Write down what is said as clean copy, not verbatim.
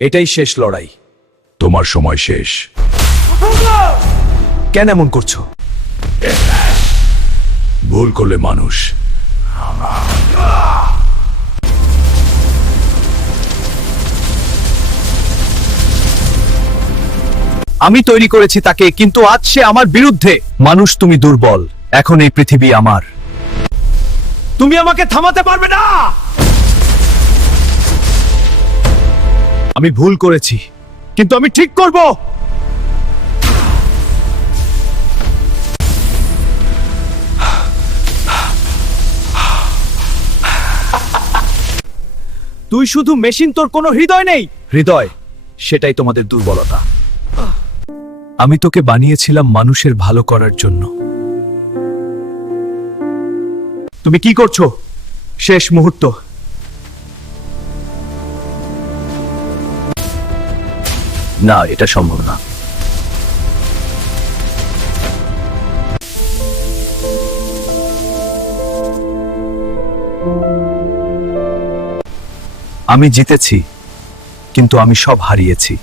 এটাই শেষ লড়াই। তোমার সময় শেষ। কেন এমন করছো? ভুল করলে মানুষ। আমি তৈরি করেছি তাকে, কিন্তু আজ সে আমার বিরুদ্ধে। মানুষ, তুমি দুর্বল। এখন এই পৃথিবী আমার। তুমি আমাকে থামাতে পারবে না। আমি ভুল করেছি, কিন্তু আমি ঠিক করব। তুই শুধু মেশিন, তোর কোনো হৃদয় নেই। হৃদয়, সেটাই তোমাদের দুর্বলতা। আমি তোকে বানিয়েছিলাম মানুষের ভালো করার জন্য। তুমি কি করছো? শেষ মুহূর্ত। না, এটা সম্ভব না। আমি জিতেছি, কিন্তু আমি সব হারিয়েছি।